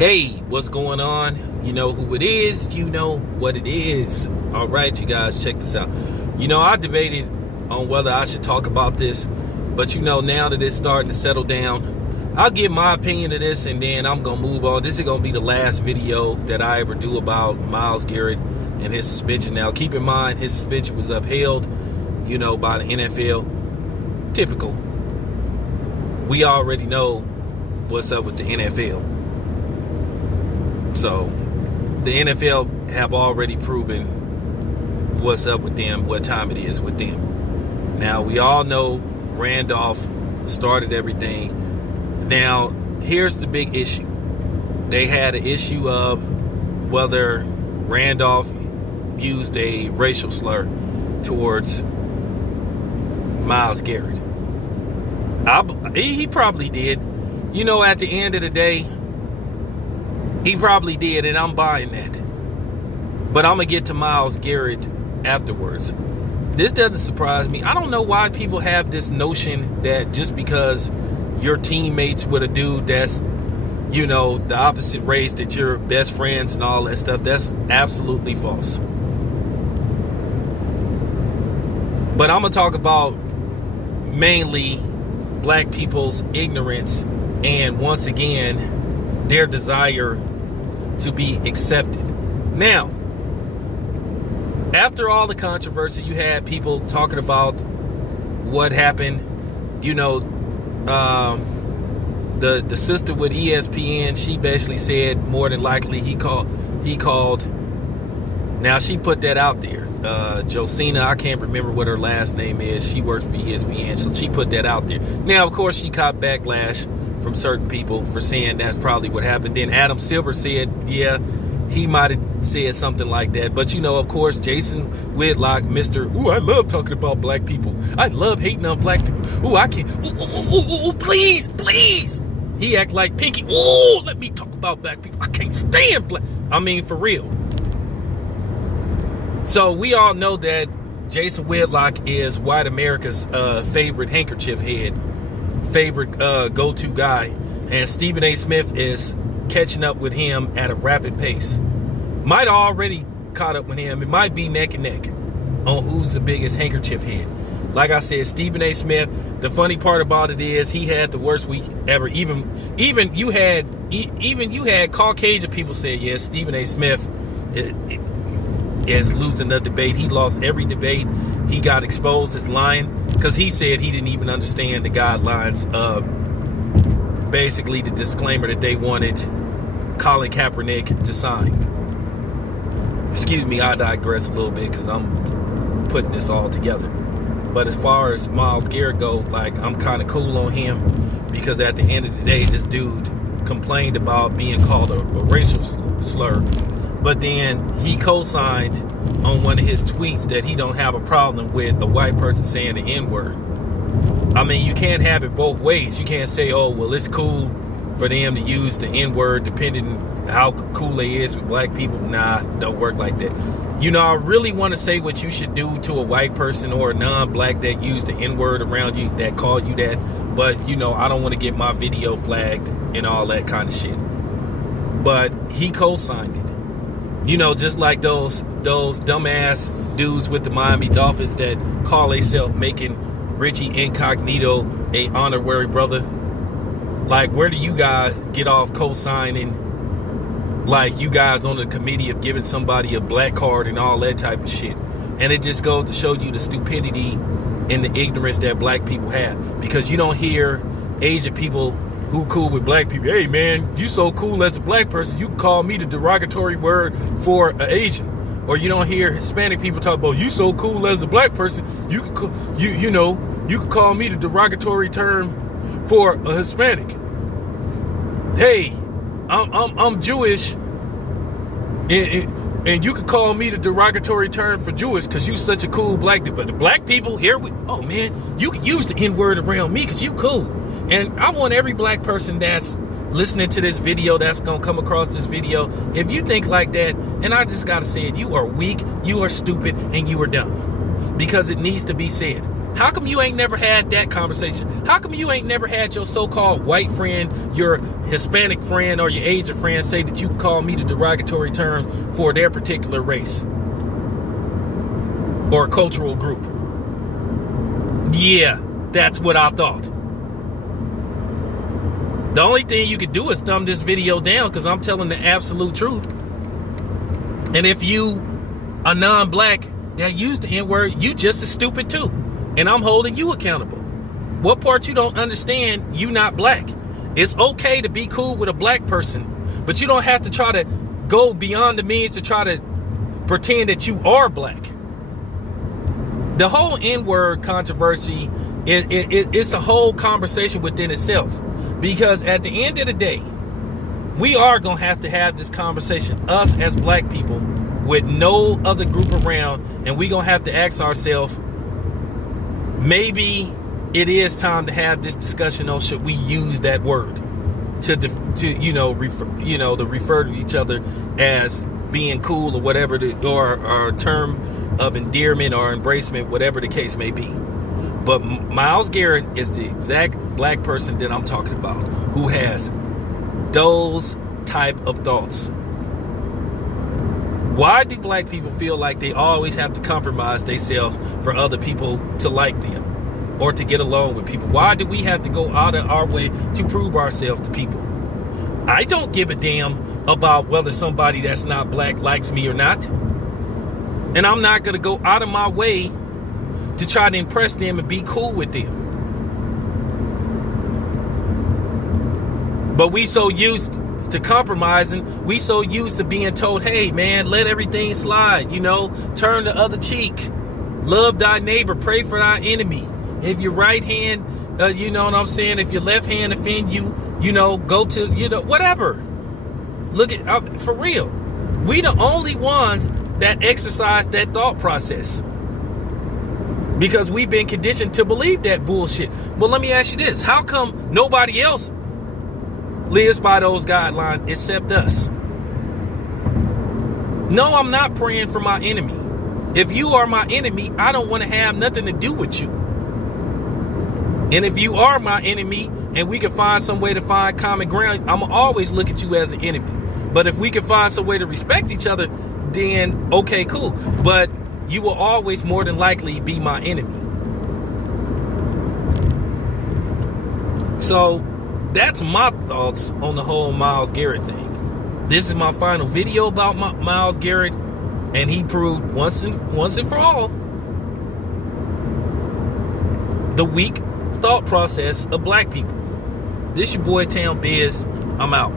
Hey, what's going on? You know who it is. You know what it is. All right, you guys, check this out. I debated on whether I should talk about this, but now that it's starting to settle down, I'll give my opinion of this, and then I'm going to move on. This is going to be the last video that I ever do about Myles Garrett and his suspension. Now, keep in mind, his suspension was upheld, by the NFL. Typical. We already know what's up with the NFL. So, the NFL have already proven what's up with them, what time it is with them. Now, we all know Randolph started everything. Now, here's the big issue. They had an issue of whether Randolph used a racial slur towards Myles Garrett. He probably did. At the end of the day, he probably did, and I'm buying that. But I'm going to get to Myles Garrett afterwards. This doesn't surprise me. I don't know why people have this notion that just because you're teammates with a dude that's, the opposite race, that you're best friends and all that stuff. That's absolutely false. But I'm going to talk about mainly black people's ignorance and, once again, their desire to be accepted. Now, after all the controversy, you had people talking about what happened. The sister with ESPN, she basically said more than likely he called. Now, she put that out there. Josina, I can't remember what her last name is. She works for ESPN, so she put that out there. Now, of course, she caught backlash from certain people for saying that's probably what happened. Then Adam Silver said, yeah, he might have said something like that. But, of course, Jason Whitlock, I love talking about black people. I love hating on black people. I can't. Please. He act like Pinky. Let me talk about black people. I can't stand black. For real. So we all know that Jason Whitlock is white America's favorite handkerchief head, favorite go-to guy, and Stephen A. Smith is catching up with him at a rapid pace. Might already caught up with him. It might be neck and neck on who's the biggest handkerchief head. Like I said, Stephen A. Smith. The funny part about it is he had the worst week ever. Even you had Caucasian people say, yes, Stephen A. Smith is losing the debate. He lost every debate. He got exposed as lying because he said he didn't even understand the guidelines of basically the disclaimer that they wanted Colin Kaepernick to sign. Excuse me, I digress a little bit because I'm putting this all together. But as far as Myles Garrett go, I'm kind of cool on him because at the end of the day, this dude complained about being called a racial slur. But then he co-signed on one of his tweets that he don't have a problem with a white person saying the N-word. You can't have it both ways. You can't say, oh, well, it's cool for them to use the N-word depending how cool they is with black people. Nah, don't work like that. I really want to say what you should do to a white person or a non-black that use the N-word around you, that call you that. But, I don't want to get my video flagged and all that kind of shit. But he co-signed it. Just like those dumbass dudes with the Miami Dolphins that call themselves making Richie Incognito a honorary brother. Where do you guys get off co-signing? You guys on the committee of giving somebody a black card and all that type of shit. And it just goes to show you the stupidity and the ignorance that black people have. Because you don't hear Asian people who cool with black people. Hey, man, you so cool as a black person, you can call me the derogatory word for an Asian. Or you don't hear Hispanic people talk about, you so cool as a black person, you can you can call me the derogatory term for a Hispanic. Hey, I'm Jewish, and you could call me the derogatory term for Jewish because you such a cool black dude. But the black people here, oh man, you can use the N-word around me because you cool. And I want every black person that's listening to this video, that's going to come across this video, if you think like that, and I just got to say it, you are weak, you are stupid, and you are dumb. Because it needs to be said. How come you ain't never had that conversation? How come you ain't never had your so-called white friend, your Hispanic friend, or your Asian friend say that you call me the derogatory term for their particular race or cultural group? Yeah, that's what I thought. The only thing you could do is thumb this video down because I'm telling the absolute truth. And if you are non-black that use the N-word, you just as stupid too. And I'm holding you accountable. What part you don't understand, you not black. It's okay to be cool with a black person, but you don't have to try to go beyond the means to try to pretend that you are black. The whole N-word controversy, it's a whole conversation within itself. Because at the end of the day, we are going to have this conversation, us as black people, with no other group around, and we're going to have to ask ourselves, maybe it is time to have this discussion on should we use that word to refer to each other as being cool or whatever, or a term of endearment or embracement, whatever the case may be. But Myles Garrett is the exact black person that I'm talking about, who has those type of thoughts. Why do black people feel like they always have to compromise themselves for other people to like them or to get along with people? Why do we have to go out of our way to prove ourselves to people? I don't give a damn about whether somebody that's not black likes me or not. And I'm not going to go out of my way to try to impress them and be cool with them. But we so used to compromising, we so used to being told, hey man, let everything slide, turn the other cheek, love thy neighbor, pray for thy enemy. If your right hand, you know what I'm saying, if your left hand offend you, go to, whatever. Look at, for real, we the only ones that exercise that thought process. Because we've been conditioned to believe that bullshit. But let me ask you this. How come nobody else lives by those guidelines except us? No, I'm not praying for my enemy. If you are my enemy, I don't want to have nothing to do with you. And if you are my enemy and we can find some way to find common ground, I'm going to always look at you as an enemy. But if we can find some way to respect each other, then okay, cool. But you will always more than likely be my enemy. So that's my thoughts on the whole Myles Garrett thing. This is my final video about Myles Garrett, and he proved once and for all the weak thought process of black people. This your boy Town Biz. I'm out.